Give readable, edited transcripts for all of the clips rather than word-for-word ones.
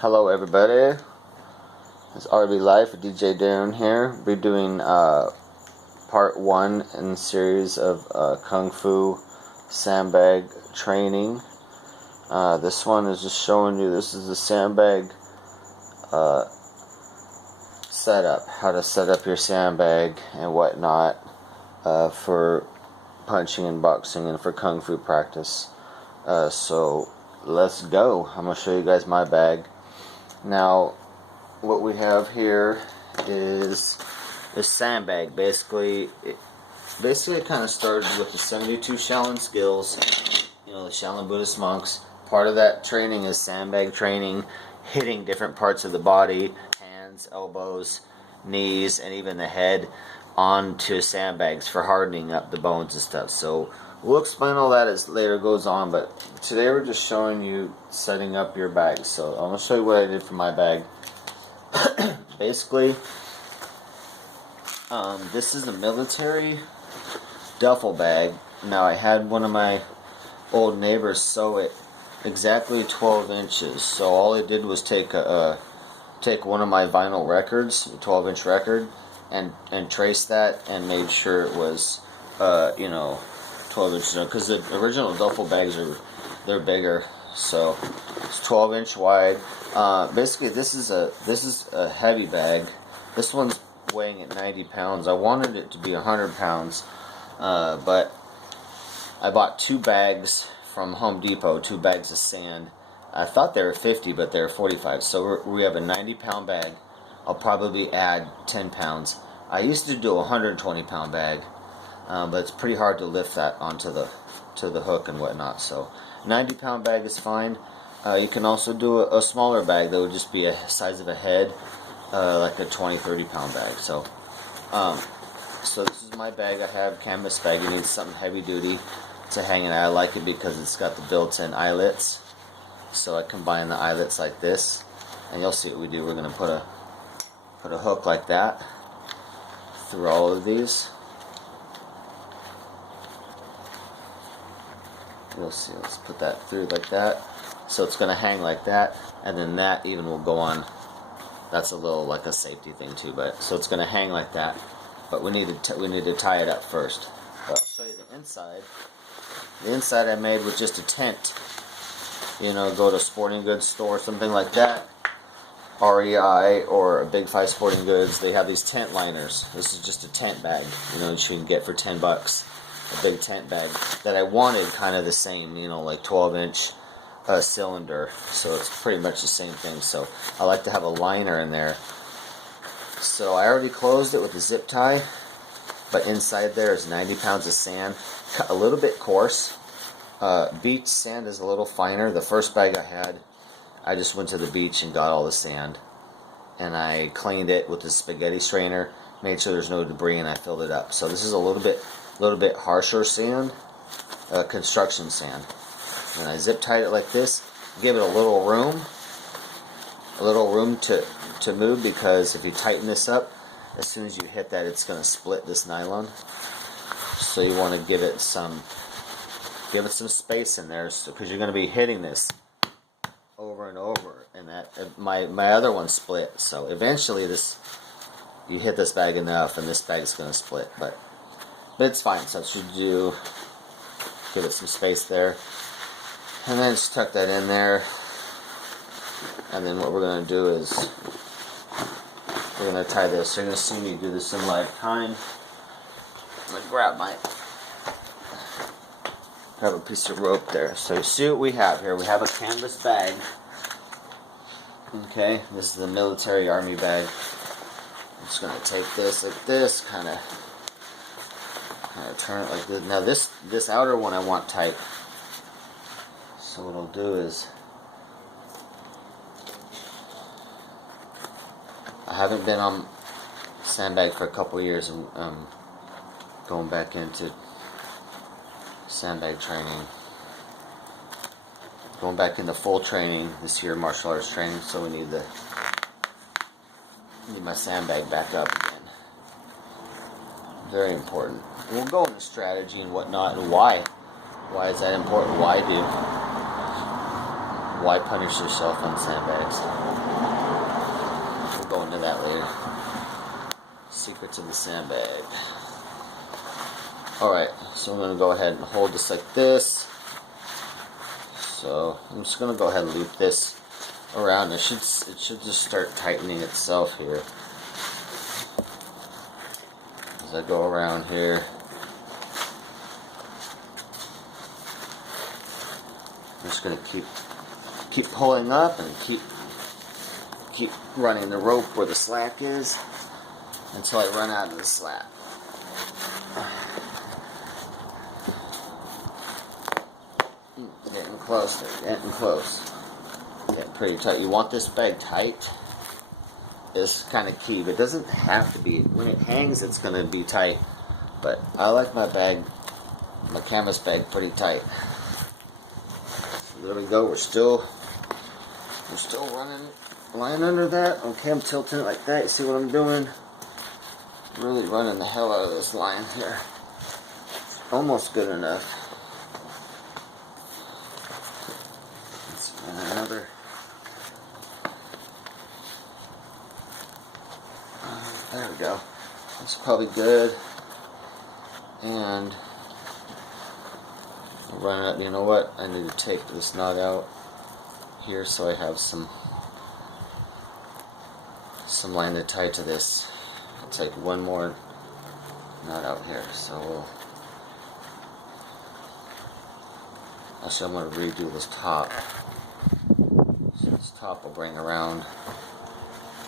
Hello everybody, it's RB Life, DJ Darren here. We're doing part 1 in the series of Kung Fu sandbag training. This one is just showing you, this is the sandbag setup, how to set up your sandbag and whatnot for punching and boxing and for Kung Fu practice. So let's go. I'm going to show you guys my bag. Now, what we have here is this sandbag. Basically, it kind of started with the 72 Shaolin skills, the Shaolin Buddhist Monks. Part of that training is sandbag training, hitting different parts of the body, hands, elbows, knees, and even the head onto sandbags for hardening up the bones and stuff. So we'll explain all that as later goes on, but today we're just showing you setting up your bag. So I'm going to show you what I did for my bag. Basically, this is a military duffel bag. Now, I had one of my old neighbors sew it exactly 12 inches. So all I did was take one of my vinyl records, a 12-inch record, and trace that and made sure it was 12 inches, because the original duffel bags they're bigger, so it's 12-inch wide. Basically, this is a heavy bag. This one's weighing at 90 pounds. I wanted it to be 100 pounds, but I bought 2 bags from Home Depot, 2 bags of sand. I thought they were 50, but they're 45. So we have a 90-pound bag. I'll probably add 10 pounds. I used to do a 120-pound bag. But it's pretty hard to lift that onto the hook and whatnot. So 90-pound bag is fine. You can also do a smaller bag that would just be a size of a head, like a 20-30 pound bag. So this is my bag. I have canvas bag. You need something heavy duty to hang it. I like it because it's got the built-in eyelets. So I combine the eyelets like this, and you'll see what we do. We're gonna put a hook like that through all of these. You'll see, let's put that through like that. So it's going to hang like that, and then that even will go on. That's a little like a safety thing too, but so it's going to hang like that. But we need to tie it up first. But I'll show you the inside. The inside I made with just a tent. Go to a sporting goods store, something like that. REI or a Big 5 Sporting Goods. They have these tent liners. This is just a tent bag, that you can get for $10. A big tent bag that I wanted kind of the same, like 12-inch cylinder. So it's pretty much the same thing. So I like to have a liner in there. So I already closed it with a zip tie, but inside there is 90 pounds of sand, a little bit coarse. Beach sand is a little finer. The first bag I had, I just went to the beach and got all the sand, and I cleaned it with a spaghetti strainer, made sure there's no debris, and I filled it up. So this is a little bit harsher sand, construction sand. And I zip tied it like this, give it a little room to move, because if you tighten this up, as soon as you hit that, it's going to split this nylon. So you want to give it some space in there, because you're going to be hitting this over and over. And that my other one split. So eventually you hit this bag enough, and this bag is going to split, but it's fine. So what you do, give it some space there, and then just tuck that in there. And then what we're going to do is we're going to tie this. You're going to see me do this in live time. I'm going to grab a piece of rope there. So you see what we have here. We have a canvas bag. Okay, this is the military army bag. I'm just going to take this like this, kind of turn it like this. Now this outer one I want tight. So what I'll do is, I haven't been on sandbag for a couple of years. I'm going back into sandbag training. Going back into full training this year, martial arts training. So we need my sandbag back up again. Very important. We'll go into strategy and whatnot, and why. Why is that important? Why do? Why punish yourself on sandbags? We'll go into that later. Secrets of the sandbag. Alright, so I'm going to go ahead and hold this like this. So I'm just going to go ahead and loop this around. It should just start tightening itself here. As I go around here. I'm just going to keep pulling up and keep running the rope where the slack is until I run out of the slack. Getting close there, getting close. Getting pretty tight. You want this bag tight. Is kind of key, but it doesn't have to be. When it hangs, it's going to be tight. But I like my canvas bag pretty tight. So there we go. We're still running, lying under that. Okay, I'm tilting it like that. You see what I'm doing? Really running the hell out of this line here. Almost good enough. Let's run another. There we go. That's probably good. And I'll run it. You know what? I need to tape this knot out here so I have some line to tie to this. I'll take one more knot out here. So actually, I'm going to redo this top. So this top will bring around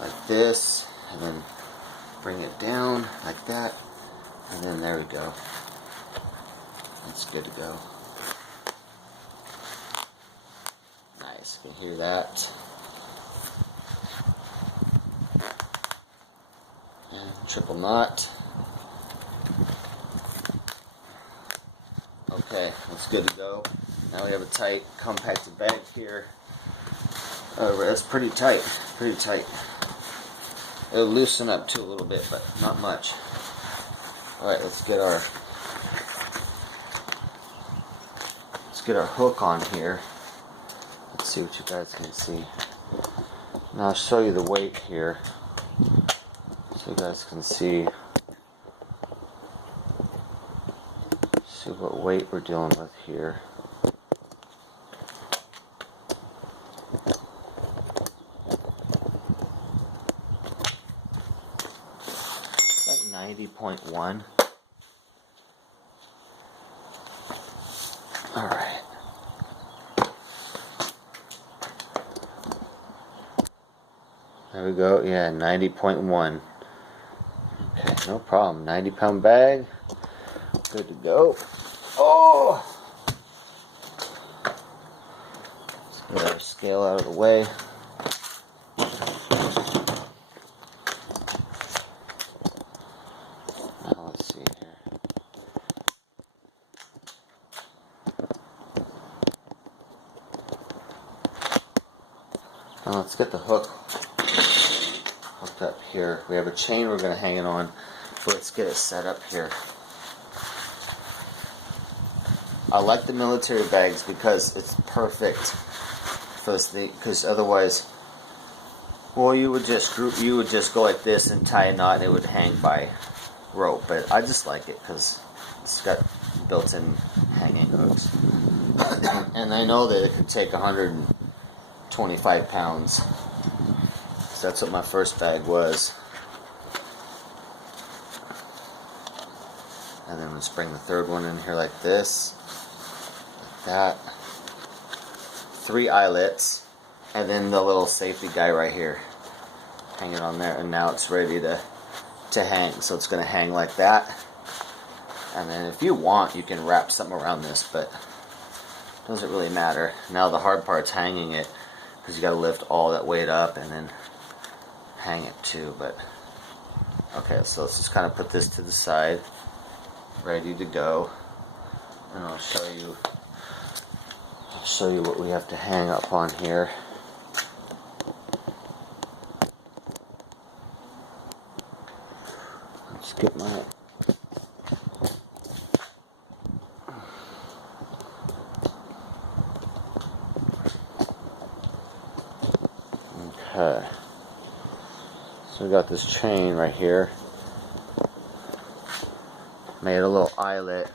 like this, and then bring it down like that, and then there we go. That's good to go. Nice, you can hear that. And triple knot. Okay, that's good to go. Now we have a tight, compacted bag here. That's pretty tight, pretty tight. It'll loosen up too a little bit, but not much. Alright, let's get our hook on here. Let's see what you guys can see. Now I'll show you the weight here, so you guys can see what weight we're dealing with here. It's like 90.1. Alright. There we go. Yeah, 90.1. Okay, no problem. 90-pound bag. Good to go. Oh! Let's get our scale out of the way. Now let's see here. Now let's get the hook hooked up here. We have a chain we're going to hang it on, but let's get it set up here. I like the military bags because it's perfect for this thing, because otherwise, well, you would just go like this and tie a knot and it would hang by rope. But I just like it because it's got built-in hanging hooks. And I know that it can take 125 pounds. So that's what my first bag was. And then let's bring the third one in here like this. That 3 eyelets, and then the little safety guy right here, hang it on there, and now it's ready to hang. So it's going to hang like that, and then if you want, you can wrap something around this, but it doesn't really matter. Now the hard part's hanging it, because you got to lift all that weight up and then hang it too. But okay, so let's just kind of put this to the side, ready to go, and I'll show you what we have to hang up on here. Let's get my Okay. So we got this chain right here. Made a little eyelet.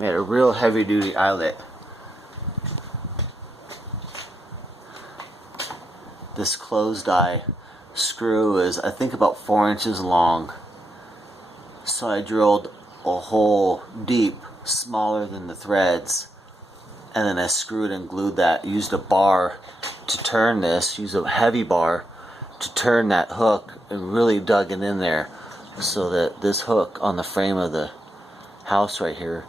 Made a real heavy duty eyelet. This closed eye screw is, I think, about 4 inches long. So I drilled a hole deep, smaller than the threads, and then I screwed and glued that. Used a bar to turn this, used a heavy bar to turn that hook, and really dug it in there so that this hook on the frame of the house right here